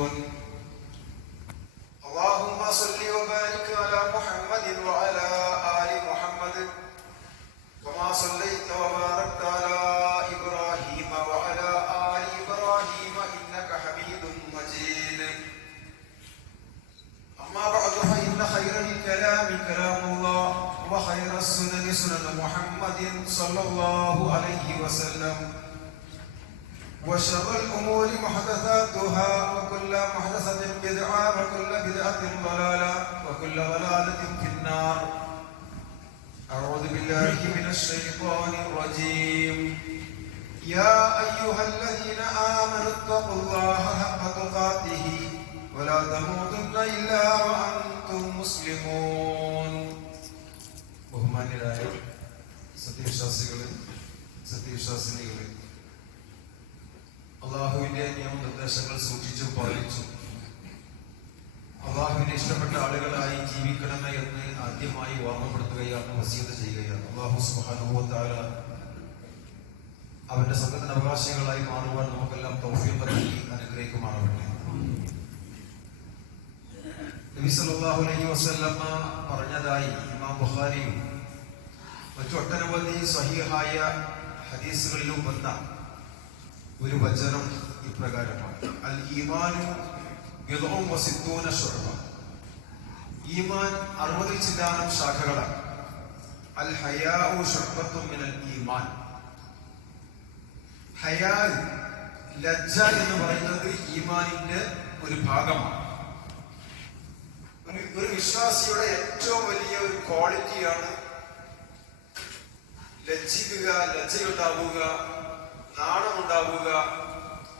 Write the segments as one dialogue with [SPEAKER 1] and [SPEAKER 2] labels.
[SPEAKER 1] one. آمنوا اتقوا الله حق تقاته ولا تموتن إلا وأنتم مسلمون ബഹുമാന്യരായ സത്യവിശ്വാസികളെ സത്യവിശ്വാസിനികളെ അള്ളാഹുവിന്റെ നിയമനിർദ്ദേശങ്ങൾ സൂക്ഷിച്ചു പാലിച്ചു അള്ളാഹുവിനെ ഇഷ്ടപ്പെട്ട ആളുകളായി ജീവിക്കണമേ എന്ന് ആദ്യമായി ഓർമ്മപ്പെടുത്തുകയാണ് വസീത ചെയ്യുകയാണ് അള്ളാഹു സുബാനുഭവത്താല അവന്റെ സംഘത്തിന് അവകാശികളായി മാറുവാൻ നമുക്കെല്ലാം തൗഫീഖ് നൽകി അനുഗ്രഹിക്കുമാറാവട്ടെ. നബി സല്ലല്ലാഹു അലൈഹി വസല്ലമ പറഞ്ഞതായി ഇമാം ബുഖാരിയും മറ്റു ഒട്ടനവധി സഹിഹായ ഹദീസുകളിലും വന്ന ഒരു വചനം ഇപ്രകാരമാണ്. അൽ ഈമാനു ബിദ്ഉം വസിത്തൂന ഈമാൻ അറുപതിൽ ചില്ലാനം ശാഖകളാണ്. അൽ ഹയാഉ ഷർബത്തും ഈമാൻ. ഹയാ ലജ്ജ എന്ന് പറയുന്നത് ഈമാനിന്റെ ഒരു ഭാഗമാണ്. ഒരു വിശ്വാസിയുടെ ഏറ്റവും വലിയ ഒരു ക്വാളിറ്റിയാണ് ലജ്ജിക്കുക ലജ്ജയുണ്ടാവുക നാണമുണ്ടാവുക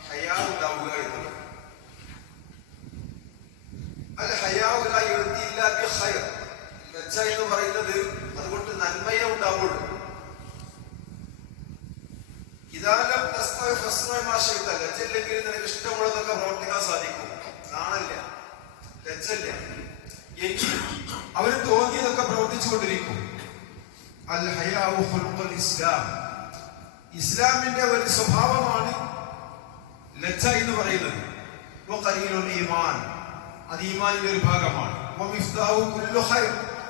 [SPEAKER 1] ഹയാ ഉണ്ടാവുക എന്നുള്ളത്. അല്ല ഹയാവുക എഴുത്തിയില്ല ഹയർ. ലജ്ജ എന്ന് പറയുന്നത് അതുകൊണ്ട് നന്മയെ ഉണ്ടാവുള്ളൂ. ഇതാലം മാഷയുത്ത ലജ്ജയില്ലെങ്കിൽ നിനക്ക് ഇഷ്ടമുള്ളതൊക്കെ പ്രവർത്തിക്കാൻ സാധിക്കും. നാണല്ല. ലജ്ജല്ല എങ്കിൽ അവന് തോന്നിയതൊക്കെ പ്രവർത്തിച്ചുകൊണ്ടിരിക്കും. അൽ ഹയാവു ഇസ്ലാം. ഇസ്ലാമിന്റെ ഒരു സ്വഭാവമാണ് ലജ്ജ എന്ന് പറയുന്നത്. ഈമാൻ. അത് ഈമാനിന്റെ ഒരു ഭാഗമാണ്.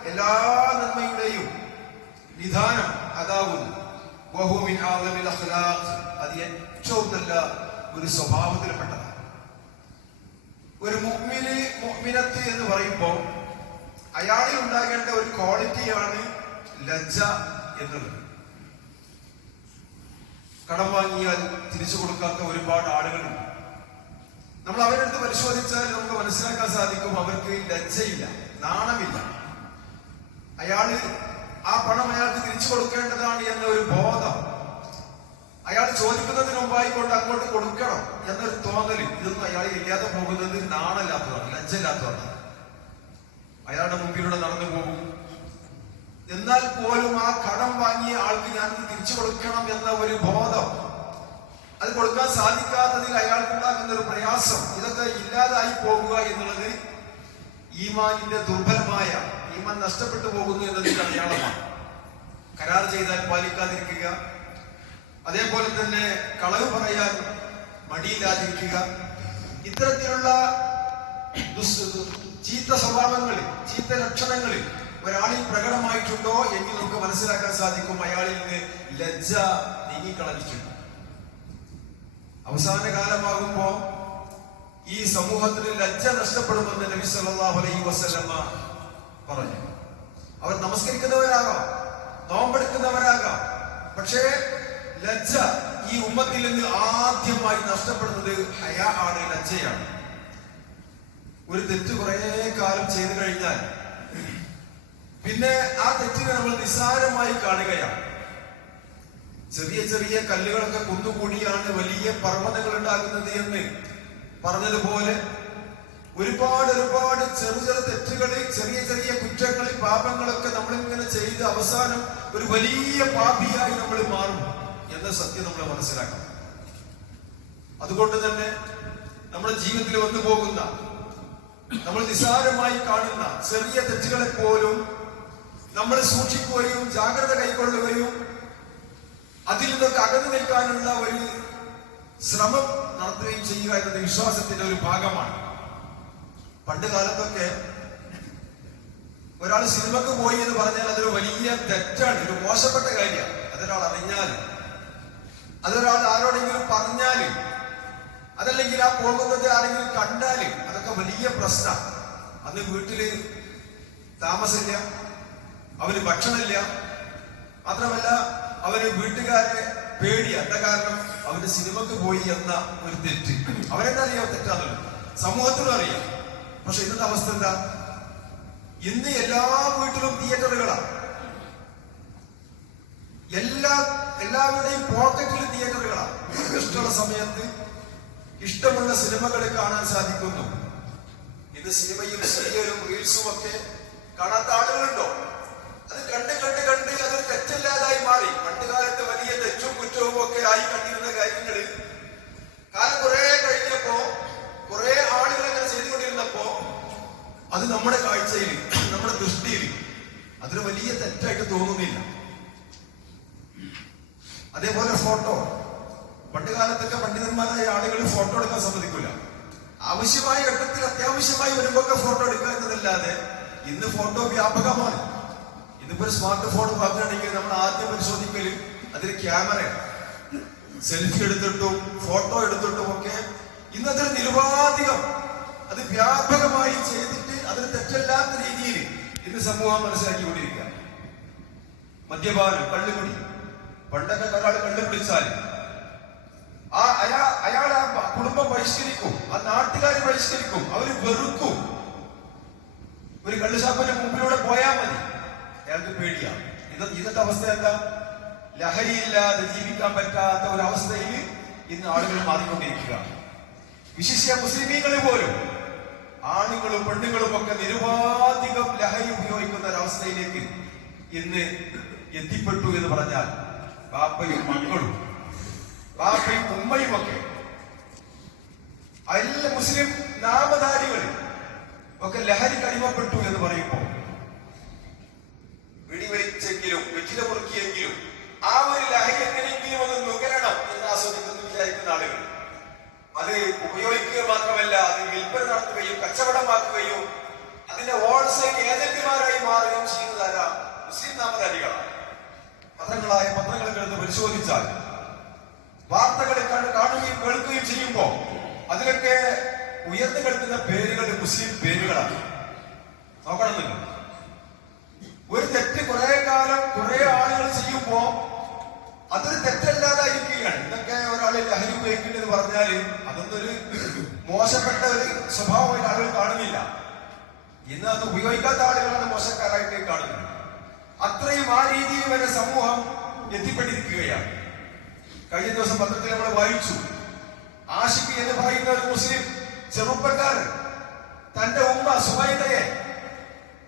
[SPEAKER 1] എല്ലാ നന്മയുടെയും നിധാനം അതാവുന്നു അത് ഏറ്റവും നല്ല ഒരു സ്വഭാവത്തിൽപ്പെട്ടതാണ്. ഒരു മുഅ്മിന് മുഅ്മിനത്ത് എന്ന് പറയുമ്പോൾ അയാളിൽ ഉണ്ടാകേണ്ട ഒരു ക്വാളിറ്റിയാണ് ലജ്ജ എന്നുള്ളത്. കടം വാങ്ങിയാൽ തിരിച്ചു കൊടുക്കാത്ത ഒരുപാട് ആളുകളുണ്ട്. നമ്മൾ അവരെടുത്ത് പരിശോധിച്ചാൽ നമുക്ക് മനസ്സിലാക്കാൻ സാധിക്കും അവർക്ക് ലജ്ജയില്ല നാണമില്ല. അയാൾ ആ പണം അയാൾക്ക് തിരിച്ചു കൊടുക്കേണ്ടതാണ് എന്നൊരു ബോധം. അയാൾ ചോദിക്കുന്നതിന് മുമ്പായി കൊണ്ട് അങ്ങോട്ട് കൊടുക്കണം എന്നൊരു തോന്നൽ ഇതൊന്നും അയാൾ ഇല്ലാതെ പോകുന്നത് നാണല്ലാത്തതാണ് ലജ്ജല്ലാത്തതാണ് അയാളുടെ മുമ്പിലൂടെ നടന്നു പോകും. എന്നാൽ പോലും ആ കടം വാങ്ങിയ ആൾക്ക് ഞാൻ തിരിച്ചു കൊടുക്കണം എന്ന ഒരു ബോധം. അത് കൊടുക്കാൻ സാധിക്കാത്തതിൽ അയാൾക്കുണ്ടാക്കുന്ന ഒരു പ്രയാസം. ഇതൊക്കെ ഇല്ലാതായി പോകുക എന്നുള്ളത് ഈമാനിന്റെ ദുർബലമായ ഈമാൻ നഷ്ടപ്പെട്ടു പോകുന്നു എന്നതിന്റെ അടയാളമാണ്. കരാർ ചെയ്താൽ പാലിക്കാതിരിക്കുക. അതേപോലെ തന്നെ കളവ് പറയാൻ മടിയില്ലാതിരിക്കുക. ഇത്തരത്തിലുള്ള ചീത്ത സ്വഭാവങ്ങളിൽ ചീത്ത ലക്ഷണങ്ങളിൽ ഒരാളിൽ പ്രകടമായിട്ടുണ്ടോ എങ്കിൽ നമുക്ക് മനസ്സിലാക്കാൻ സാധിക്കും. അയാളിൽ നിന്ന് ലജ്ജ നീങ്ങിക്കളഞ്ഞിട്ടുണ്ട്. അവസാന കാലമാകുമ്പോ ഈ സമൂഹത്തിന് ലജ്ജ നഷ്ടപ്പെടുമെന്ന് നബി സല്ലല്ലാഹു അലൈഹി വസല്ലമ പറഞ്ഞു. അവർ നമസ്കരിക്കുന്നവരാകാം നോമ്പെടുക്കുന്നവരാകാം. പക്ഷേ ലജ്ജ ഈ ഉമ്മത്തിൽ നിന്ന് ആദ്യമായി നഷ്ടപ്പെടുന്നത് ഹയാ ആണ് ലജ്ജയാണ്. ഒരു തെറ്റ് കുറെ കാലം ചെയ്തു കഴിഞ്ഞാൽ പിന്നെ ആ തെറ്റിനെ നമ്മൾ നിസ്സാരമായി കാണുകയാണ്. ചെറിയ ചെറിയ കല്ലുകളൊക്കെ കുന്നുകൂടിയാണ് വലിയ പർവതങ്ങൾ ഉണ്ടാകുന്നത് എന്ന് പറഞ്ഞതുപോലെ ഒരുപാട് ഒരുപാട് ചെറു ചെറു തെറ്റുകളിൽ ചെറിയ ചെറിയ കുറ്റങ്ങളിൽ പാപങ്ങളൊക്കെ നമ്മളിങ്ങനെ ചെയ്ത് അവസാനം ഒരു വലിയ പാപിയായി നമ്മൾ മാറും എന്ന സത്യം നമ്മൾ മനസ്സിലാക്കണം. അതുകൊണ്ട് തന്നെ നമ്മുടെ ജീവിതത്തിൽ വന്നു പോകുന്ന നമ്മൾ നിസ്സാരമായി കാണുന്ന ചെറിയ തെറ്റുകളെ പോലും നമ്മൾ സൂക്ഷിക്കുകയും ജാഗ്രത കൈക്കൊള്ളുകയും അതിൽ നിന്നൊക്കെ അകന്നു നിൽക്കാനുള്ള ഒരു ശ്രമം നടത്തുകയും ചെയ്യുക എന്നത് വിശ്വാസത്തിന്റെ ഒരു ഭാഗമാണ്. പണ്ട് കാലത്തൊക്കെ ഒരാൾ സിനിമക്ക് പോയി എന്ന് പറഞ്ഞാൽ അതൊരു വലിയ തെറ്റാണ് ഒരു മോശപ്പെട്ട കാര്യമാണ്. അതൊരാൾ അറിഞ്ഞാൽ അതൊരാൾ ആരോടെങ്കിലും പറഞ്ഞാൽ അതല്ലെങ്കിൽ ആ പോകുന്നത് ആരെങ്കിലും കണ്ടാൽ അതൊക്കെ വലിയ പ്രശ്നമാണ്. അന്ന് വീട്ടിൽ താമസമില്ല അവന് ഭക്ഷണമില്ല. മാത്രമല്ല അവന് വീട്ടുകാരെ പേടി. എന്താ കാരണം? അവന് സിനിമക്ക് പോയി എന്ന ഒരു തെറ്റ്. അവരെന്താ അറിയാം തെറ്റാന്നുള്ളത്? സമൂഹത്തിനും അറിയാം. പക്ഷെ ഇന്നത്തെ അവസ്ഥ എന്താ? ഇന്ന് എല്ലാ വീട്ടിലും തിയേറ്ററുകളാണ് എല്ലാ എല്ലാവരുടെയും പോക്കറ്റിൽ തിയേറ്ററുകളാണ് ഇഷ്ടമുള്ള സമയത്ത് ഇഷ്ടമുള്ള സിനിമകൾ കാണാൻ സാധിക്കുന്നു. ഇത് സിനിമയും സീരിയലും റീൽസും ഒക്കെ കാണാത്ത ആളുകളുണ്ടോ? അത് കണ്ട് കണ്ട് കണ്ട് അത് തെറ്റല്ലാതായി മാറി പണ്ട് കാലത്ത് വലിയ തെറ്റും കുറ്റവും ഒക്കെ ആയി കണ്ടിരുന്ന കാര്യങ്ങളിൽ കാലം കുറെ കഴിഞ്ഞപ്പോ കുറെ ആളുകൾ അങ്ങനെ ചെയ്തുകൊണ്ടിരുന്നപ്പോ അത് നമ്മുടെ കാഴ്ചയിൽ നമ്മുടെ ദൃഷ്ടിയിൽ അതൊരു വലിയ തെറ്റായിട്ട് തോന്നുന്നില്ല അതേപോലെ ഫോട്ടോ പണ്ട് കാലത്തൊക്കെ പണ്ഡിതന്മാരായ ആളുകൾ ഫോട്ടോ എടുക്കാൻ സമ്മതിക്കില്ല ആവശ്യമായ ഘട്ടത്തിൽ അത്യാവശ്യമായി വരുമ്പോ ഫോട്ടോ എടുക്കുക എന്നതല്ലാതെ ഇന്ന് ഫോട്ടോ വ്യാപകമാണ് ഇന്നിപ്പോ ഒരു സ്മാർട്ട് ഫോൺ വാങ്ങുകയാണെങ്കിൽ നമ്മൾ ആദ്യം പരിശോധിക്കൽ അതിൽ ക്യാമറ സെൽഫി എടുത്തിട്ടും ഫോട്ടോ എടുത്തിട്ടും ഒക്കെ ഇന്ന് അതൊരു നിരുപാധികം അത് വ്യാപകമായി ചെയ്തിട്ട് അതൊരു തെറ്റല്ലാത്ത രീതിയിൽ ഇന്ന് സമൂഹം മനസ്സിലാക്കിക്കൊണ്ടിരിക്കുക മദ്യപാനം കള്ളുകുടി. പണ്ടൊക്കെ ഒരാൾ കള്ളു പിടിച്ചാൽ ആ അയാൾ അയാൾ ആ കുടുംബം ബഹിഷ്കരിക്കും ആ നാട്ടുകാർ ബഹിഷ്കരിക്കും അവർ വെറുക്കും. ഒരു കള്ളുഷാപ്പിന്റെ മുമ്പിലൂടെ പോയാൽ മതി. അയാൾക്ക് പേടിയാ. ഇത് ഇന്നത്തെ അവസ്ഥ എന്താ? ലഹരിയില്ലാതെ ജീവിക്കാൻ പറ്റാത്ത ഒരു അവസ്ഥയിൽ ഇന്ന് ആളുകൾ മാറിക്കൊണ്ടിരിക്കുക. വിശിഷ്യ മുസ്ലിമീങ്ങൾ പോലും ആണുങ്ങളും പെണ്ണുങ്ങളും ഒക്കെ നിരുപാധികം ലഹരി ഉപയോഗിക്കുന്ന ഒരവസ്ഥയിലേക്ക് ഇന്ന് എത്തിപ്പെട്ടു എന്ന് പറഞ്ഞാൽ ബാപ്പയും മക്കളും ബാപ്പയും ഉമ്മയും ഒക്കെ എല്ലാ മുസ്ലിം നാമധാരികൾ ഒക്കെ ലഹരിക്ക് അടിമപ്പെട്ടു എന്ന് പറയുമ്പോൾ വെടിവലിച്ചെങ്കിലും വെറ്റില മുറുക്കിയെങ്കിലും ആ ഒരു ലഹരി എങ്ങനെയെങ്കിലും ഒന്ന് നുകരണം എന്ന് ആസ്വദിക്കുന്നു വിചാരിക്കുന്ന ആളുകൾ അത് ഉപയോഗിക്കുക മാത്രമല്ല അത് വിൽപ്പന നടത്തുകയും കച്ചവടമാക്കുകയും അതിന്റെ ഹോൾസെയിൽ ഏജന്റുമാരായി മാറുകയും ചെയ്യുന്നതാരാ മുസ്ലിം നാമധാരികളാണ് പത്രങ്ങളായ പത്രങ്ങളൊക്കെ എടുത്ത് പരിശോധിച്ചാൽ വാർത്തകൾ കണ്ട് കാണുകയും കേൾക്കുകയും ചെയ്യുമ്പോ അതിലൊക്കെ ഉയർന്നു കിടക്കുന്ന പേരുകൾ മുസ്ലിം പേരുകളാണ് നോക്കണം നിങ്ങൾ ഒരു തെറ്റ് കുറെ കാലം കുറെ ആളുകൾ ചെയ്യുമ്പോ അതൊരു തെറ്റല്ലാതായിരിക്കുകയാണ് ഇതൊക്കെ ഒരാൾ ലഹരി ഉപയോഗിക്കേണ്ടത് പറഞ്ഞാൽ അതൊന്നൊരു മോശപ്പെട്ട ഒരു സ്വഭാവമായിട്ട് ആളുകൾ കാണുന്നില്ല ഇന്ന് അത് ഉപയോഗിക്കാത്ത ആളുകളാണ് മോശക്കാരായിട്ട് കാണുന്നത് അത്രയും ആ രീതിയിൽ വരെ സമൂഹം എത്തിപ്പെട്ടിരിക്കുകയാണ്. കഴിഞ്ഞ ദിവസം പത്രത്തിൽ നമ്മൾ വായിച്ചു. ആഷിഖ് എന്ന് പറയുന്ന ഒരു മുസ്ലിം ചെറുപ്പക്കാരൻ തന്റെ ഉമ്മ സുബൈദയെ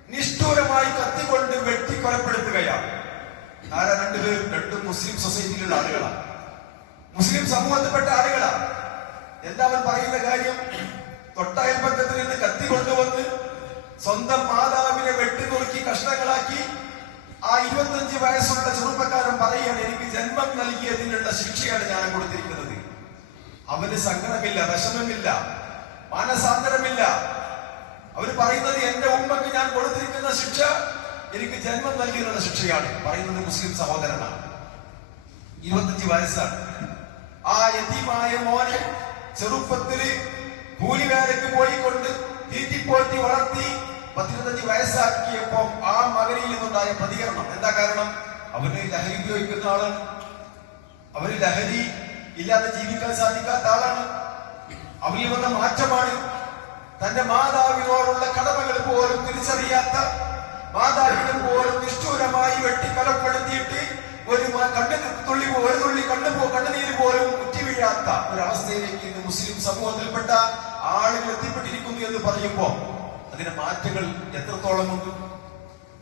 [SPEAKER 1] നിഷ്ഠൂരമായി കത്തിക്കൊണ്ട് വെട്ടി കൊലപ്പെടുത്തുകയാണ്. ആരാ രണ്ടുപേരും രണ്ടും മുസ്ലിം സൊസൈറ്റിയിലുള്ള ആളുകളാണ്. മുസ്ലിം സമൂഹത്തിൽപ്പെട്ട ആളുകളാണ്. എന്താ അവൻ പറയുന്ന കാര്യം? തൊട്ടയൽപ്പക്കത്തിൽ നിന്ന് കത്തി കൊണ്ടുവന്ന് സ്വന്തം മാതാവിനെ വെട്ടിനുറുക്കി കഷ്ണങ്ങളാക്കി ആ ഇരുപത്തഞ്ച് വയസ്സുള്ള ചെറുപ്പക്കാരൻ പറയുകയാണ് എനിക്ക് ജന്മം നൽകിയതിനുള്ള ശിക്ഷയാണ് ഞാൻ കൊടുത്തിരിക്കുന്നത്. അവന് സങ്കടമില്ല വിഷമമില്ല മാനസാന്തരമില്ല. അവർ പറയുന്നത് എന്റെ ഉമ്മക്ക് ഞാൻ കൊടുത്തിരിക്കുന്ന ശിക്ഷ എനിക്ക് ജന്മം നൽകിയതിനുള്ള ശിക്ഷയാണ്. പറയുന്നത് മുസ്ലിം സഹോദരനാണ്. ഇരുപത്തഞ്ച് വയസ്സാണ്. ആ യതീമായ മോനെ ചെറുപ്പത്തിൽ കൂലിവേലയ്ക്ക് പോയിക്കൊണ്ട് തീറ്റിപ്പോറ്റി വളർത്തി പത്തിരുപത്തഞ്ച് വയസ്സാക്കിയപ്പോ ആ മകനിൽ നിന്നുണ്ടായ പ്രതികരണം. എന്താ കാരണം? അവന് ലഹരി ഉപയോഗിക്കുന്ന ആളാണ് അവന് ലഹരി ഇല്ലാതെ ജീവിക്കാൻ സാധിക്കാത്ത ആളാണ്. അവനിൽ വന്ന മാറ്റമാണ്. തന്റെ മാതാവിനോടുള്ള കടമകൾ പോലും തിരിച്ചറിയാത്ത മാതാവിനെ പോലും നിഷ്ഠൂരമായി വെട്ടിക്കലപ്പെടുത്തിയിട്ട് ഒരു കണ്ണു തുള്ളി ഒരു തുള്ളി കണ്ണു പോ കണ്ണുനീര് പോലും കുറ്റി വീഴാത്ത ഒരു അവസ്ഥയിലേക്ക് ഇന്ന് മുസ്ലിം സമൂഹത്തിൽപ്പെട്ട ആളുകൾ എത്തിപ്പെട്ടിരിക്കുന്നു എന്ന് പറയുമ്പോ അതിന്റെ മാറ്റങ്ങൾ എത്രത്തോളം ഉണ്ട്?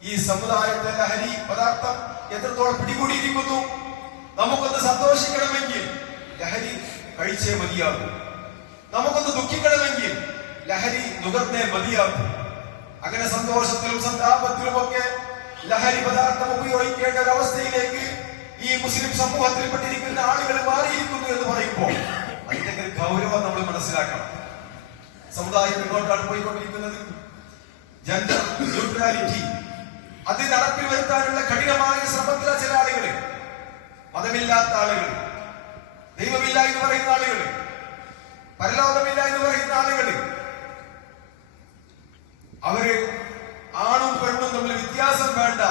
[SPEAKER 1] ഈ സമുദായത്തെ ലഹരി പദാർത്ഥം എത്രത്തോളം പിടികൂടിയിരിക്കുന്നു? നമുക്കൊന്ന് സന്തോഷിക്കണമെങ്കിൽ ലഹരി കഴിച്ചേ മതിയാകും. നമുക്കൊന്ന് ദുഃഖിക്കണമെങ്കിൽ ലഹരി നുകർന്നേ മതിയാകും. അങ്ങനെ സന്തോഷത്തിലും സന്താപത്തിലും ഒക്കെ ലഹരി പദാർത്ഥം ഉപയോഗിക്കേണ്ട ഒരു അവസ്ഥയിലേക്ക് ഈ മുസ്ലിം സമൂഹത്തിൽപ്പെട്ടിരിക്കുന്ന ആളുകൾ മാറിയിരിക്കുന്നു എന്ന് പറയുമ്പോൾ അതിന്റെ ഗൗരവം നമ്മൾ മനസ്സിലാക്കണം. സമുദായം എങ്ങോട്ടാണ് പോയിക്കൊണ്ടിരിക്കുന്നത്. ജെൻഡർ ന്യൂട്രാലിറ്റി അത് നടപ്പിൽ വരുത്താനുള്ള കഠിനമായ ശ്രമത്തില ചില ആളുകൾ മതമില്ലാത്ത ആളുകൾ ദൈവമില്ല എന്ന് പറയുന്ന ആളുകൾ പരലോകമില്ല എന്ന് പറയുന്ന ആളുകൾ അവർ ആണും പെണ്ണും തമ്മിൽ വ്യത്യാസം വേണ്ട.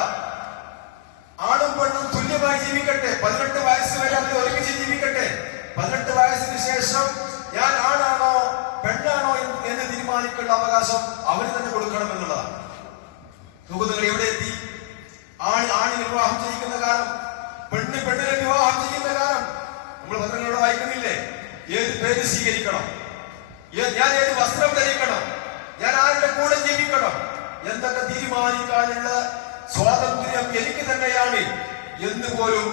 [SPEAKER 1] ആണും പെണ്ണും തുല്യമായി ജീവിക്കട്ടെ. പതിനെട്ട് വയസ്സ് വരെ അവർ ഒരുമിച്ച് ജീവിക്കട്ടെ. പതിനെട്ട് വയസ്സിന് ശേഷം ഞാൻ ആണാണോ? തീരുമാനിക്കേണ്ട അവകാശം അവന് തന്നെ കൊടുക്കണം എന്നുള്ളതാണ്. നോക്കുന്നുകൾ എവിടെ എത്തി? ആണ് ആണിന് വിവാഹം ചെയ്യിക്കുന്ന കാലം പെണ്ണ് പെണ്ണിനെ വിവാഹം ചെയ്യുന്ന കാലം. നമ്മൾ പത്രങ്ങളിലൂടെ വായിക്കുന്നില്ലേ? ഏത് പേര് സ്വീകരിക്കണം? ഞാൻ ഏത് വസ്ത്രം ധരിക്കണം? ഞാൻ ആരുടെ കൂടെ ജീവിക്കണം? എന്തൊക്കെ തീരുമാനിക്കാനുള്ള സ്വാതന്ത്ര്യം എനിക്ക് തന്നെയാണ് എന്ന് പോലും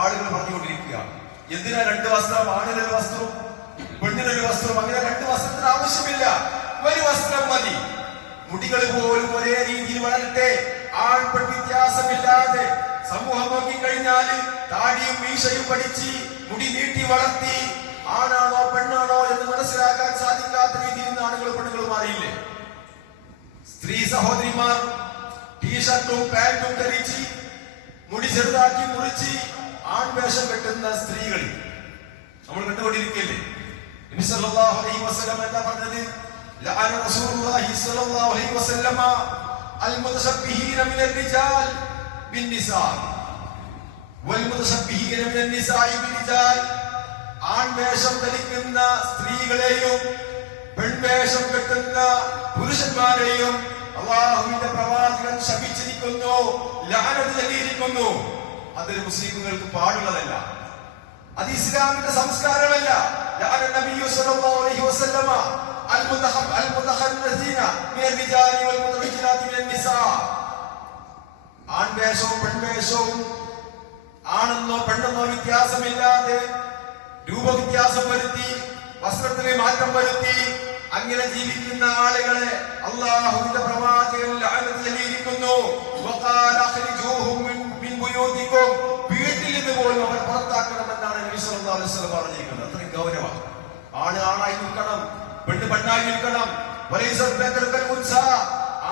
[SPEAKER 1] ആളുകൾ പറഞ്ഞുകൊണ്ടിരിക്കുക എന്തിനാ രണ്ട് വസ്ത്രം? ആണിനൊരു വസ്ത്രവും പെണ്ണിനൊരു വസ്ത്രവും അങ്ങനെ രണ്ട് വസ്ത്രത്തിന് ആവശ്യമില്ല. ഒരു വസ്ത്രം മതി. മുടികൾ പോലും ഒരേ രീതിയിൽ വളരട്ടെ. ആൺപെൺ വ്യത്യാസമില്ലാതെ സമൂഹം നോക്കിക്കഴിഞ്ഞാൽ താടിയും മീശയും പഠിച്ച് മുടി നീട്ടി വളർത്തി ആണാണോ പെണ്ണാണോ എന്ന് മനസ്സിലാക്കാൻ സാധിക്കാത്ത രീതിയിൽ ഇന്ന് ആണുങ്ങളും പെണ്ണുങ്ങൾ മാറിയില്ലേ? സ്ത്രീ സഹോദരിമാർ ടീഷർട്ടും പാന്റും ധരിച്ച് മുടി ചെറുതാക്കി മുറിച്ച് ആൺവേഷം കെട്ടുന്ന സ്ത്രീകൾ. നമ്മൾ കണ്ടുകൊണ്ടിരിക്കല്ലേ നബി സല്ലല്ലാഹു അലൈഹി വസല്ലം എന്താ പറഞ്ഞത്? സ്വല്ലല്ലാഹു അലൈഹി വസല്ലമ അൽ മുതശബ്ബിഹീന മിനർ റിജാൽ ബിൻ നിസാ വൽ മുതശബ്ബിഹീന മിനൻ നിസാഇ ബിൻ റിജാൽ ആൺവേഷം ധരിക്കുന്ന സ്ത്രീകളെയും പെൺവേഷം കെട്ടുന്ന പുരുഷന്മാരെയും അള്ളാഹുവിന്റെ പ്രവാചകൻ ശപിച്ചിരിക്കുന്നു ലാനത്ത് ചൊല്ലിയിരിക്കുന്നു. അതൊരു മുസ്ലിമുകൾക്ക് പാടുള്ളതല്ല. അത് ഇസ്ലാമിന്റെ സംസ്കാരമല്ല. ലഅന നബിയ്യു സ്വല്ലല്ലാഹു അലൈഹി വസല്ലമ المتخ- المتخنثين من الرجال والمترجلات من النساء ആൺവേഷവും പെൺവേഷവും ആണെന്നോ പെണ്ണെന്നോ വ്യത്യാസമില്ലാതെ രൂപവ്യത്യാസം വരുത്തി വസ്ത്രത്തിന് മാറ്റം വരുത്തി അങ്ങനെ ജീവിക്കുന്ന ആളുകളെ അള്ളാഹുവിന്റെ പ്രവാചകൻ ലഅനത്ത് ചൊല്ലിയിരിക്കുന്നു വഖാല അഖ്രിജൂഹും മിൻ- മിൻ ബുയൂതിക്കും. വീട്ടിൽ നിന്ന് പോലും അവർ പുറത്താക്കണമെന്നാണ് നബി സല്ലല്ലാഹു അലൈഹി വസല്ലം പറഞ്ഞിരിക്കുന്നത് അത്രയും ഗൗരവം ആണ് ആണായി നിൽക്കണം പെണ്ണ് പെണ്ണായി നിൽക്കണം.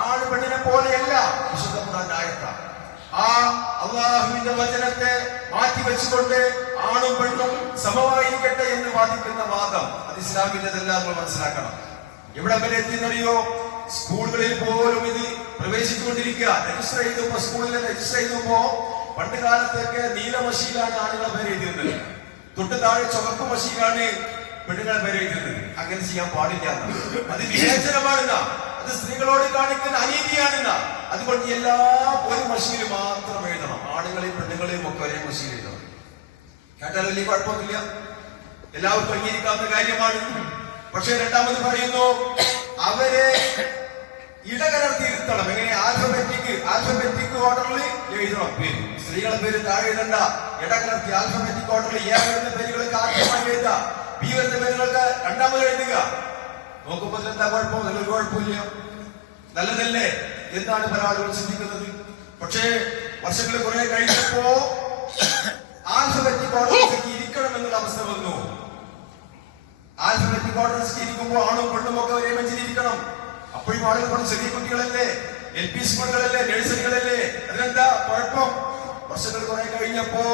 [SPEAKER 1] ആണ് പെണ്ണിനെ പോലെയല്ല വിശുദ്ധ ആയത്ത ആ അള്ളാഹുവിന്റെ വചനത്തെ മാറ്റി വെച്ചുകൊണ്ട് ആണും പെണ്ണും സമമായിരിക്കട്ടെ എന്ന് വാദിക്കുന്ന വാദം അത് ഇസ്ലാമിന്റെതെല്ലാം നമ്മൾ മനസ്സിലാക്കണം. എവിടെ വരെ എത്തിയെന്നറിയോ? സ്കൂളുകളിൽ പോലും ഇത് പ്രവേശിച്ചുകൊണ്ടിരിക്കുക. രജിസ്റ്റർ ചെയ്തപ്പോ സ്കൂളിൽ രജിസ്റ്റർ ചെയ്തപ്പോ പണ്ട് കാലത്തൊക്കെ നീല ആളുകളെ പേര് എഴുതിയിരുന്നത്. തൊട്ട് താഴെ ചുവപ്പ് മഷിയിലാണ് പെണ്ണുങ്ങളെ പേര് എഴുതിയിരുന്നത് അങ്ങനെ ചെയ്യാൻ പാടില്ല. അത് വിവേചനമാണെന്ന. അത് സ്ത്രീകളോട് കാണിക്കുന്ന അനീതിയാണെന്ന. അതുകൊണ്ട് എല്ലാ ഒരു മഷിയിൽ മാത്രം എഴുതണം. ആണുങ്ങളെയും പെണ്ണുങ്ങളെയും ഒക്കെ ഒരേ മഷിയിൽ എഴുതണം. കേട്ടാൽ വലിയ കുഴപ്പമൊന്നുമില്ല. എല്ലാവർക്കും അംഗീകരിക്കാവുന്ന കാര്യമാണ്. പക്ഷെ രണ്ടാമത് പറയുന്നു അവരെ ഇടകലർത്തിയിരുത്തണം. എങ്ങനെ? ആൽഫബറ്റിക് ആൽഫബറ്റിക് ഓർഡറിൽ എഴുതണം. പേര് സ്ത്രീകളുടെ പേര് താഴെ എഴുതണ്ട. ഇടകലർത്തി ആൽഫബറ്റിക് ഓർഡറിൽ ഏഴ് പേരുകൾ പേരുകൾക്ക് ആദ്യമായി എഴുതുക ബി വരുന്ന പേരുകൾക്ക് രണ്ടാമത് എഴുതുക. നോക്കുമ്പോൾ എന്താ കുഴപ്പം? നല്ലൊരു കുഴപ്പമില്ല. നല്ലതല്ലേ? എന്താണ് പല ആളുകൾ ചിന്തിക്കുന്നത്? പക്ഷേ വർഷങ്ങൾ കുറെ കഴിഞ്ഞപ്പോ ആൽഫബറ്റിക് ഓർഡറിലേക്ക് ഇരിക്കണം എന്നുള്ള അവസ്ഥ വന്നു. ആൽഫബറ്റിക് ഓർഡറിലേക്ക് ഇരിക്കുമ്പോൾ ആണും പെണ്ണും ഒക്കെ ഒരേ ബെഞ്ചിലിരിക്കണം അപ്പോഴും ആളുകൾ പറഞ്ഞു ചെറിയ കുട്ടികളല്ലേ? എൽ പി സ്കൂളുകളല്ലേ? നഴ്സറികളല്ലേ? അതിനെന്താ കുഴപ്പം? വർഷങ്ങൾ കുറെ കഴിഞ്ഞപ്പോ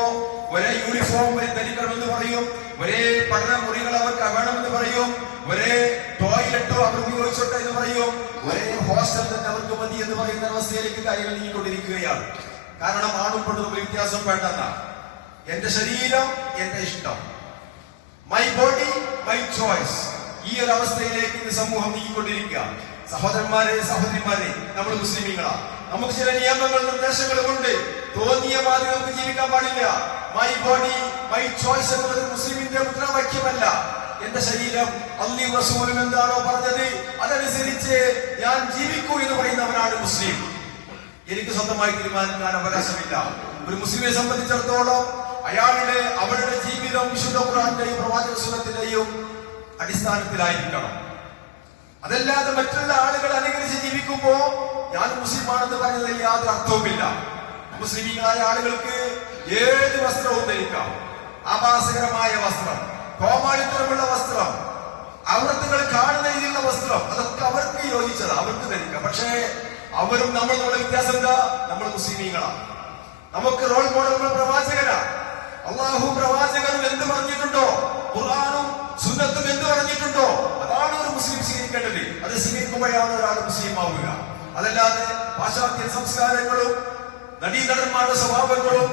[SPEAKER 1] ഒരേ യൂണിഫോം വരെ ധരിക്കണമെന്ന് പറയും. ഒരേ പഠന മുറികൾ അവർക്ക് വേണമെന്ന് പറയും. ഒരേ ടോയ്ലറ്റോ അവർ ഉപയോഗിച്ചോട്ടെ എന്ന് പറയും. ഒരേ ഹോസ്റ്റൽ തന്നെ അവർക്ക് മതി എന്ന് പറയുന്ന അവസ്ഥയിലേക്ക് കാര്യങ്ങൾ നീങ്ങിക്കൊണ്ടിരിക്കുകയാണ്. കാരണം ആണും പെണ്ണും വ്യത്യാസം വേണ്ടെന്ന. എന്റെ ശരീരം എന്റെ ഇഷ്ടം. മൈ ബോഡി മൈ ചോയ്സ് ഈ ഒരു അവസ്ഥയിലേക്ക് ഇന്ന് സമൂഹം നീങ്ങിക്കൊണ്ടിരിക്കുക. സഹോദരന്മാരെ സഹോദരിമാരെ നമ്മൾ മുസ്ലിമീങ്ങളാ. നമുക്ക് ചില നിയമങ്ങളും നിർദ്ദേശങ്ങളും ഉണ്ട്. തോന്നിയ മാതിരി നമുക്ക് ജീവിക്കാൻ പാടില്ല. മൈ ബോഡി മൈ ചോയ്സ് എന്നുള്ളത് മുസ്ലിമിന്റെ മുദ്രാവാക്യമല്ല. എന്റെ ശരീരം അള്ളി റസൂലും എന്താണോ പറഞ്ഞത് അതനുസരിച്ച് ഞാൻ ജീവിക്കൂ എന്ന് പറയുന്നവനാണ് മുസ്ലിം. എനിക്ക് സ്വന്തമായി തീരുമാനിക്കാൻ അവകാശമില്ല. ഒരു മുസ്ലിമിനെ സംബന്ധിച്ചിടത്തോളം അയാളുടെ അവളുടെ ജീവിതം വിശുദ്ധ ഖുറാന്റെയും പ്രവാചക സുഖത്തിന്റെയും അടിസ്ഥാനത്തിലായിരിക്കണം. അതല്ലാതെ മറ്റുള്ള ആളുകൾ അനുകരിച്ച് ജീവിക്കുമ്പോ ഞാൻ മുസ്ലിമാണെന്ന് പറഞ്ഞതിൽ യാതൊരു അർത്ഥവുമില്ല. മുസ്ലിമീങ്ങളായ ആളുകൾക്ക് ഏത് വസ്ത്രവും ധരിക്കാം. ആഭാസകരമായ വസ്ത്രം കോമാളിത്തരമുള്ള വസ്ത്രം അവർത്തുകൾ കാണുന്ന വസ്ത്രം അതൊക്കെ അവർക്ക് യോജിച്ചത് അവർക്ക് ധരിക്കാം. പക്ഷേ അവരും നമ്മൾ നമ്മുടെ വ്യത്യാസം എന്താ? നമ്മൾ മുസ്ലിമീങ്ങളാണ് നമുക്ക് റോൾ മോഡലുകൾ പ്രവാചകരാ. അള്ളാഹു പ്രവാചകനും എന്ത് പറഞ്ഞിട്ടുണ്ടോ? ഖുർആാനും സുന്നത്തും എന്ത് പറഞ്ഞിട്ടുണ്ടോ? അതാണ് ഒരു മുസ്ലിം സ്വീകരിക്കേണ്ടത്. അത് സ്വീകരിക്കുമ്പോഴാണ് ഒരാൾ മുസ്ലിം ആവുക അതല്ലാതെ പാശ്ചാത്യ സംസ്കാരങ്ങളും നടീനടന്മാരുടെ സ്വഭാവങ്ങളും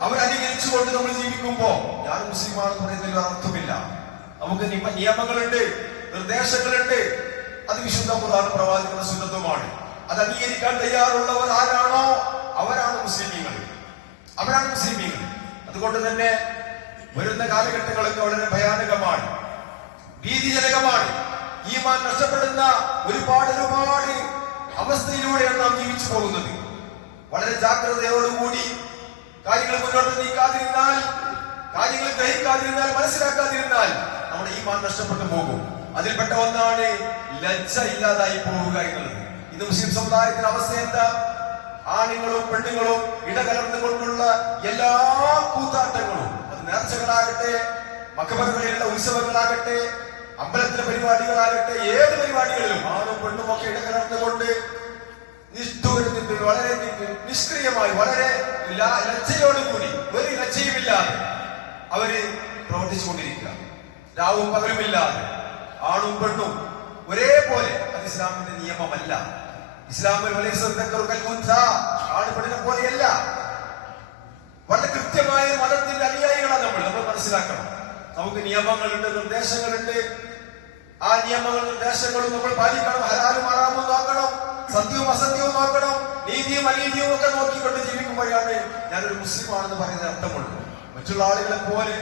[SPEAKER 1] അവരനുകരിച്ചുകൊണ്ട് നമ്മൾ ജീവിക്കുമ്പോ ഞാൻ മുസ്ലിമാണെന്ന് പറയുന്നതിൽ അർത്ഥമില്ല. നമുക്ക് നിയമങ്ങളുണ്ട് നിർദ്ദേശങ്ങളുണ്ട്. അത് വിശുദ്ധ പ്രധാന പ്രവാചകന്റെ സുന്നത്തുമാണ്. അത് അംഗീകരിക്കാൻ തയ്യാറുള്ളവർ ആരാണോ അവരാണ് മുസ്ലിമീങ്ങൾ. അവരാണ് മുസ്ലിമീങ്ങൾ. അതുകൊണ്ട് തന്നെ വരുന്ന കാലഘട്ടങ്ങളൊക്കെ വളരെ ഭയാനകമാണ്. ഭീതിജനകമാണ്. ഈമാൻ നഷ്ടപ്പെടുന്ന ഒരുപാട് ഒരുപാട് അവസ്ഥയിലൂടെയാണ് നാം ജീവിച്ചു പോകുന്നത്. വളരെ ജാഗ്രതയോടുകൂടി കാര്യങ്ങൾ മുന്നോട്ട് നീക്കാതിരുന്നാൽ കാര്യങ്ങൾ ഗ്രഹിക്കാതിരുന്നാൽ മനസ്സിലാക്കാതിരുന്നാൽ നമ്മുടെ ഈ മാൻ നഷ്ടപ്പെട്ടു പോകും. അതിൽപ്പെട്ട ഒന്നാണ് ലജ്ജ ഇല്ലാതായി പോവുക എന്നുള്ളത്. ഇത് മുസ്ലിം സമുദായത്തിന്റെ അവസ്ഥ എന്താ? ആണുങ്ങളും പെണ്ണുങ്ങളും ഇടകലർന്നുകൊണ്ടുള്ള എല്ലാ കൂത്താട്ടങ്ങളും. അത് നേർച്ചകളാകട്ടെ മക്കബറുകളിലുള്ള ഉത്സവങ്ങളാകട്ടെ അമ്പലത്തിലെ പരിപാടികളാകട്ടെ ഏത് പരിപാടികളിലും ആണും പെണ്ണും ഒക്കെ ഇടകലർന്നുകൊണ്ട് നിഷ്ഠൂരത്തിൽ വളരെ നിഷ്ക്രിയമായി വളരെ ലജ്ജയോടുകൂടി ഒരു ലജ്ജയുമില്ലാതെ അവർ പ്രവർത്തിച്ചുകൊണ്ടിരിക്കുക. രാവും പകലുമില്ലാതെ ആണും പെണ്ണും ഒരേപോലെ. അത് ഇസ്ലാമിന്റെ നിയമമല്ല. ഇസ്ലാമിൽ വലിയ ആണ് പെണ്ണിനെ പോലെയല്ല. വളരെ കൃത്യമായ മതത്തിന്റെ അനുയായികളാണ് നമ്മൾ. നമ്മൾ മനസ്സിലാക്കണം. നമുക്ക് നിയമങ്ങളുണ്ട് നിർദ്ദേശങ്ങളുണ്ട്. ആ നിയമങ്ങളും നിർദ്ദേശങ്ങളും നമ്മൾ പാലിക്കണം. ഹരാലും ആറാമും നോക്കണം സത്യവും അസത്യവും നോക്കണം നീതിയും അനീതിയും ഒക്കെ നോക്കിക്കൊണ്ട് ജീവിക്കുമ്പോഴാണ് ഞാനൊരു മുസ്ലിം ആണെന്ന് പറയുന്നത് അർത്ഥമുള്ളൂ മറ്റുള്ള ആളുകളെ പോലെ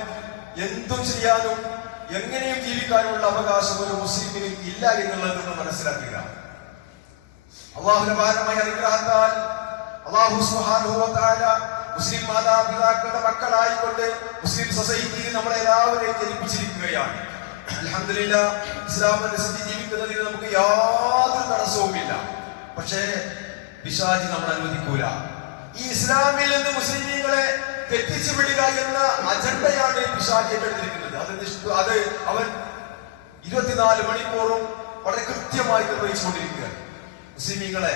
[SPEAKER 1] എന്തും ചെയ്യാനും എങ്ങനെയും ജീവിക്കാനുമുള്ള അവകാശം ഒരു മുസ്ലിമിന് ഇല്ല എന്നുള്ളത് നമ്മൾ മനസ്സിലാക്കുക. അള്ളാഹുവിന്റെ അനുഗ്രഹത്താൽ അള്ളാഹു തആല മുസ്ലിം മാതാപിതാക്കളുടെ മക്കളായിക്കൊണ്ട് മുസ്ലിം സൊസൈറ്റിയിൽ നമ്മളെ എല്ലാവരെയും ജനിപ്പിച്ചിരിക്കുകയാണ് ഇസ്ലാമിന്റെ സ്ഥിതി ജീവിക്കുന്നതിന് നമുക്ക് യാതൊരു തടസ്സവുമില്ല. പക്ഷേ പിശാചി നമ്മൾ അനുവദിക്കൂല. ഈ ഇസ്ലാമിൽ നിന്ന് മുസ്ലിമീങ്ങളെ തെറ്റിച്ചു വിടുക എന്ന അജണ്ടയാണ് പിശാജി ഏറ്റെടുത്തിരിക്കുന്നത്. അത് അത് അവൻ ഇരുപത്തിനാല് മണിക്കൂറും വളരെ കൃത്യമായി നിർവഹിച്ചുകൊണ്ടിരിക്കുകയാണ്. മുസ്ലിമീങ്ങളെ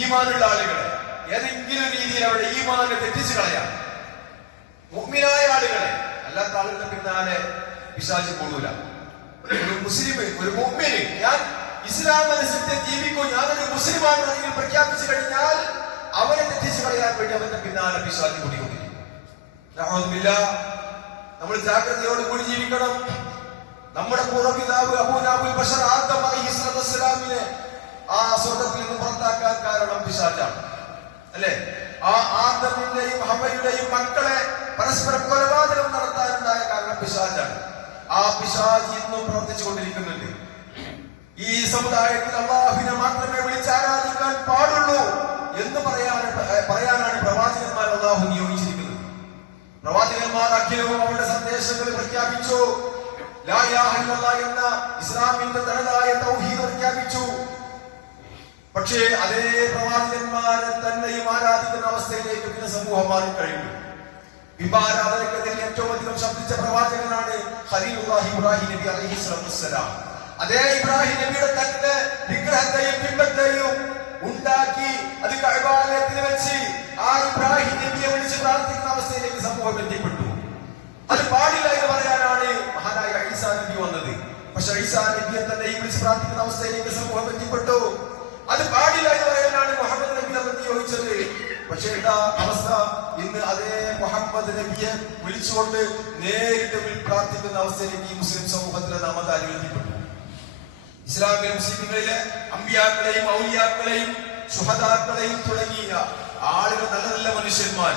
[SPEAKER 1] ഈമാനുള്ള ആളുകളെ ഏതെങ്കിലും രീതിയിൽ അവരുടെ ഈമാനെ തെറ്റിച്ചു കളയാം മുഗ്മിനായ ആളുകളെ അല്ലാത്ത ആളുകളുടെ പിന്നാലെ പിശാജ് കൊള്ളൂല ഒരു മുസ്ലിം ഒരു മുഗ്മിന് ഞാൻ ഇസ്ലാം മത്സരത്തെ ജീവിക്കൂ. ഞാനൊരു മുസ്ലിമാണ് എന്ന് പ്രഖ്യാപിച്ചു കഴിഞ്ഞാൽ അവനെ തെറ്റിച്ചു പറയാൻ വേണ്ടി അവന്റെ പിന്നാലെ പിശാചി കൂടിക്കൊണ്ടിരിക്കും. നമ്മൾ ജാഗ്രതയോട് കൂടി ജീവിക്കണം. നമ്മുടെ പൂർവപിതാവ് അബൂനാബുൽ ബഷർ ആദം അലൈഹിസ്സലാത്തു വസ്സലാമിനെ ആ സ്വർഗത്തിൽ നിന്ന് പുറത്താക്കാൻ കാരണം പിശാചാണ്. അല്ലേ? ആ ആദമിന്റെയും ഹവയുടെയും മക്കളെ പരസ്പരം കൊലപാതകം നടത്താനുണ്ടായ കാരണം പിശാചാണ്. ആ പിശാജ് ഇന്നും പ്രവർത്തിച്ചു കൊണ്ടിരിക്കുന്നുണ്ട് ഈ സമുദായത്തിൽ അള്ളാഹുവിനെ മാത്രമേ വിളിച്ച് ആരാധിക്കാൻ പാടുള്ളൂ എന്ന് പറയാനാണ് പറയാനാണ് പ്രവാചകന്മാർ അള്ളാഹു നിയോഗിച്ചിരിക്കുന്നത്. പ്രവാചകന്മാർ അഖിലവും അവരുടെ സന്ദേശങ്ങൾ പ്രഖ്യാപിച്ചു. എന്ന ഇസ്ലാമിന്റെ തനതായ തൗഹീദ് പ്രഖ്യാപിച്ചു. പക്ഷേ അതേ പ്രവാചകന്മാരെ തന്നെയും ആരാധിക്കുന്ന അവസ്ഥയിലേക്ക് പിന്നെ സമൂഹം മാറി കഴിഞ്ഞു ബിംബാരാധനക്കെതിരെ ഏറ്റവും അധികം ശബ്ദിച്ച പ്രവാചകനാണ് ഖലീലുല്ലാഹി ഇബ്രാഹിം നബി അലൈഹി വസ്സലാം. അതേ ഇബ്രാഹിം നബിയുടെ തന്റെ വിഗ്രഹത്തെയും ബിംബത്തെയും ഉണ്ടാക്കി അത് കഴിവാലയത്തിൽ വെച്ച് ആ ഇബ്രാഹിം നബിയെ വിളിച്ച് പ്രാർത്ഥിക്കുന്ന അവസ്ഥയിലേക്ക് സമൂഹം എത്തിപ്പെട്ടു. അത് പാടില്ല എന്ന് പറയാനാണ് മഹാനായ ഈസാ നബി വന്നത്. പക്ഷെ ഈസാ നബിയെ തന്നെ ഈ വിളിച്ച് പ്രാർത്ഥിക്കുന്ന അവസ്ഥയിലേക്ക് സമൂഹം എത്തിപ്പെട്ടു. അത് പാടില്ല എന്ന് പറയാനാണ് മുഹമ്മദ് നബി നമ്മൾ നിയോഗിച്ചത് പക്ഷേ ഇതാ അവസ്ഥ? ഇന്ന് അതേ മുഹമ്മദ് നബിയെ വിളിച്ചുകൊണ്ട് നേരിട്ട് പ്രാർത്ഥിക്കുന്ന അവസ്ഥയിലേക്ക് ഈ മുസ്ലിം സമൂഹത്തിലെ നാമധാരികൾ എത്തിപ്പെട്ടു. ഇസ്ലാമിലെ മുസ്ലിങ്ങളിലെ അമ്പിയാക്കളെയും ഔലിയാക്കളെയും സുഹദാക്കളെയും തുടങ്ങിയ ആളുകൾ നല്ല നല്ല മനുഷ്യന്മാർ.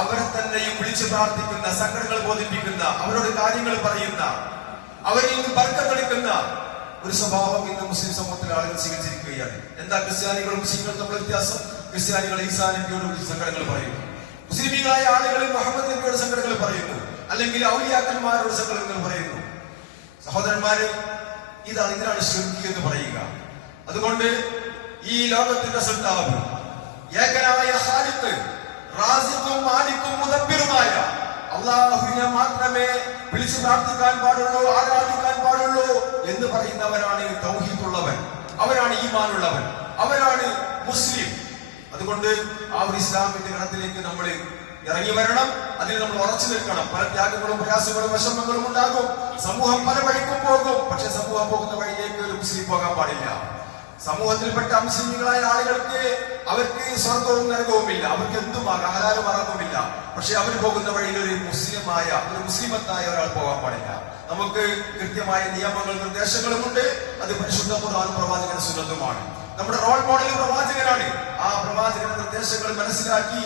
[SPEAKER 1] അവരെ തന്നെയും വിളിച്ചു പ്രാർത്ഥിക്കുന്ന സംഘടനകൾ ബോധിപ്പിക്കുന്ന അവരോട് കാര്യങ്ങൾ പറയുന്ന അവരിൽ നിന്ന് ബർക്കത്തെടുക്കുന്ന ഒരു സ്വഭാവം ഇന്ന് മുസ്ലിം സമൂഹത്തിൽ ആളുകൾ സ്വീകരിച്ചിരിക്കുകയാണ്. എന്താ ക്രിസ്ത്യാനികളും മുസ്ലിങ്ങളും തമ്മിൽ വ്യത്യാസം? ക്രിസ്ത്യാനികൾ ഈസാ നബിയോട് വിളിച്ച് സങ്കടങ്ങൾ പറയുന്നു. മുസ്ലിമീങ്ങളായ ആളുകൾ മുഹമ്മദ് നബിയോട് സംഘടനകൾ പറയുന്നു. അല്ലെങ്കിൽ ഔലിയാക്കന്മാരോട് സംഘടനകൾ പറയുന്നു. സഹോദരന്മാരെ ഇതാണ് ഇതിനാണ് ശുദ്ധി എന്ന് പറയുക. അതുകൊണ്ട് ഈ ലോകത്തിന്റെ സൃഷ്ടാവ് ഏകനായ ഹാരിത്ത് റാസിഖും മാലിക്കും മുദബ്ബിറുമായ അള്ളാഹുവിനെ മാത്രമേ വിളിച്ചു പ്രാർത്ഥിക്കാൻ പാടുള്ളൂ ആരാധിക്കാൻ പാടുള്ളൂ എന്ന് പറയുന്നവനാണ് തൗഹീദുള്ളവൻ. അവനാണ് ഈമാനുള്ളവൻ. അവനാണ് മുസ്ലിം. അതുകൊണ്ട് ആ ഒരു ഇസ്ലാമിന്റെ ഗണത്തിലേക്ക് നമ്മൾ ഇറങ്ങി വരണം. അതിൽ നമ്മൾ ഉറച്ചു നിൽക്കണം. പല ത്യാഗങ്ങളും പ്രയാസങ്ങളും വിഷമങ്ങളും ഉണ്ടാകും. സമൂഹം പല വഴിക്കും പോകും. പക്ഷെ സമൂഹം പോകുന്ന വഴിയിലേക്ക് ഒരു മുസ്ലിം പോകാൻ പാടില്ല. സമൂഹത്തിൽപ്പെട്ട അമുസ്ലിങ്ങളായ ആളുകൾക്ക് അവർക്ക് സ്വർഗവും നരകവുമില്ല. അവർക്ക് എന്തുമാകാം ഹലാലും മറന്നുമില്ല പക്ഷെ അവർ പോകുന്ന വഴിയിൽ ഒരു മുസ്ലിമായ ഒരു മുസ്ലിമത്തായ ഒരാൾ പോകാൻ പാടില്ല. നമുക്ക് കൃത്യമായ നിയമങ്ങളും നിർദ്ദേശങ്ങളുമുണ്ട്. അത് പരിശുദ്ധ ആൾ പ്രവാചകൻ സുന്നത്തുമാണ്. നമ്മുടെ റോൾ മോഡൽ പ്രവാചകനാണ്. ആ പ്രവാചകന്റെ നിർദ്ദേശങ്ങൾ മനസ്സിലാക്കി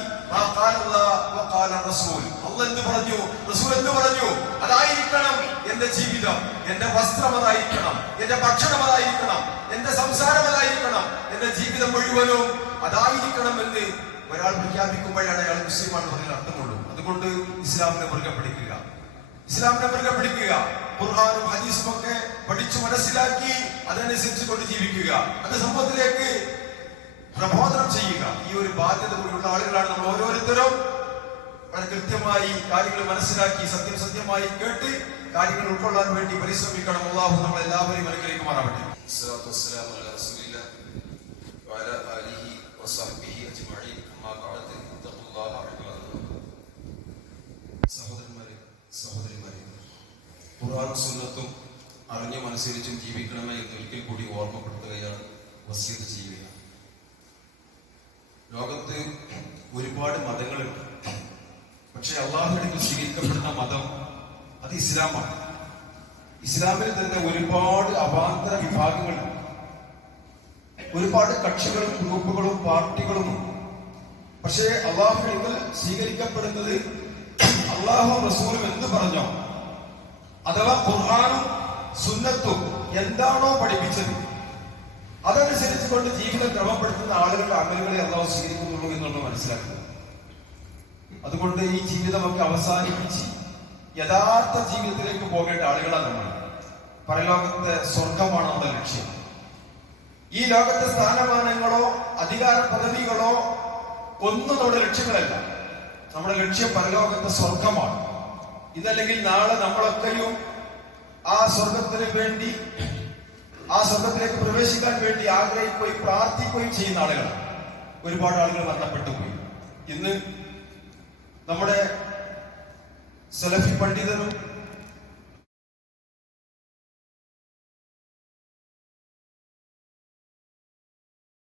[SPEAKER 1] പറഞ്ഞു? റസൂൽ എന്ത് പറഞ്ഞു? അതായിരിക്കണം എന്റെ ജീവിതം. എന്റെ വസ്ത്രം അതായിരിക്കണം. എന്റെ ഭക്ഷണം അതായിരിക്കണം. എന്റെ സംസാരം അതായിരിക്കണം. എന്റെ ജീവിതം മുഴുവനും അതായിരിക്കണം എന്ന് ഒരാൾ പ്രഖ്യാപിക്കുമ്പോഴാണ് അയാൾ മുസ്ലിമാണ് പറഞ്ഞാൽ അർത്ഥമുള്ളൂ. അതുകൊണ്ട് ഇസ്ലാമിനെ മുറുകെ പിടിക്കുക ഇസ്ലാമിനെ മുറുകെ പിടിക്കുക ഖുർഹാനും ഹദീസും ഒക്കെ പഠിച്ചു മനസ്സിലാക്കി അതനുസരിച്ച് കൊണ്ട് ജീവിക്കുക. അത് സമൂഹത്തിലേക്ക് പ്രബോധനം ചെയ്യുക. ഈ ഒരു ബാധ്യത കൂടിയുള്ള ആളുകളാണ് നമ്മൾ ഓരോരുത്തരും. വളരെ കൃത്യമായി കാര്യങ്ങൾ മനസ്സിലാക്കി സത്യം സത്യമായി കേട്ട് കാര്യങ്ങൾ ഉൾക്കൊള്ളാൻ വേണ്ടി പരിശ്രമിക്കണം. ഉള്ളാഹു നമ്മൾ എല്ലാവരെയും അനുഗ്രഹിക്കുമാറാവട്ടെ
[SPEAKER 2] സഹോദരന്മാരെ സഹോദരിമാരെ ഖുർആൻ സുന്നത്തും അറിഞ്ഞും അനുസരിച്ചും ജീവിക്കണമേ എന്ന് ഒരിക്കൽ കൂടി ഓർമ്മപ്പെടുത്തുകയാണ് വസ്യത്ത് ചെയ്യുക. ലോകത്ത് ഒരുപാട് മതങ്ങളുണ്ട്. പക്ഷെ അള്ളാഹുവിലേക്ക് സ്വീകരിക്കപ്പെടുന്ന മതം അത് ഇസ്ലാമാണ്. ഇസ്ലാമിൽ തന്നെ ഒരുപാട് അപാന്തര വിഭാഗങ്ങളുണ്ട് ഒരുപാട് കക്ഷികളും ഗ്രൂപ്പുകളും പാർട്ടികളും പക്ഷേ അള്ളാഹുവിൽ സ്വീകരിക്കപ്പെടുന്നത് അള്ളാഹു റസൂലും എന്ന് പറഞ്ഞോ? അഥവാ ഖുർആാനും സുന്നത്തും എന്താണോ പഠിപ്പിച്ചത് അതനുസരിച്ച് കൊണ്ട് ജീവിതം ക്രമപ്പെടുത്തുന്ന ആളുകളുടെ അമലുകളെ അള്ളാഹു സ്വീകരിക്കുന്നുള്ളൂ എന്നുള്ളത് മനസ്സിലാക്കുക. അതുകൊണ്ട് ഈ ജീവിതമൊക്കെ അവസാനിപ്പിച്ച് യഥാർത്ഥ ജീവിതത്തിലേക്ക് പോകേണ്ട ആളുകളാണ് നമ്മൾ. പരലോകത്തെ സ്വർഗമാണ് നമ്മുടെ ലക്ഷ്യം. ഈ ലോകത്തെ സ്ഥാനമാനങ്ങളോ അധികാര പദവികളോ ഒന്നും നമ്മുടെ ലക്ഷ്യങ്ങളല്ല. നമ്മുടെ ലക്ഷ്യം പരലോകത്തെ സ്വർഗമാണ്. ഇതല്ലെങ്കിൽ നാളെ നമ്മളൊക്കെയും ആ സ്വർഗത്തിന് വേണ്ടി ആ സ്വർഗത്തിലേക്ക് പ്രവേശിക്കാൻ വേണ്ടി ആഗ്രഹിക്കുകയും പ്രാർത്ഥിക്കുകയും ചെയ്യുന്ന ആളുകളാണ്. ഒരുപാട് ആളുകൾ മരണപ്പെട്ടു പോയി. ഇന്ന് നമ്മുടെ സലഫി പണ്ഡിതനും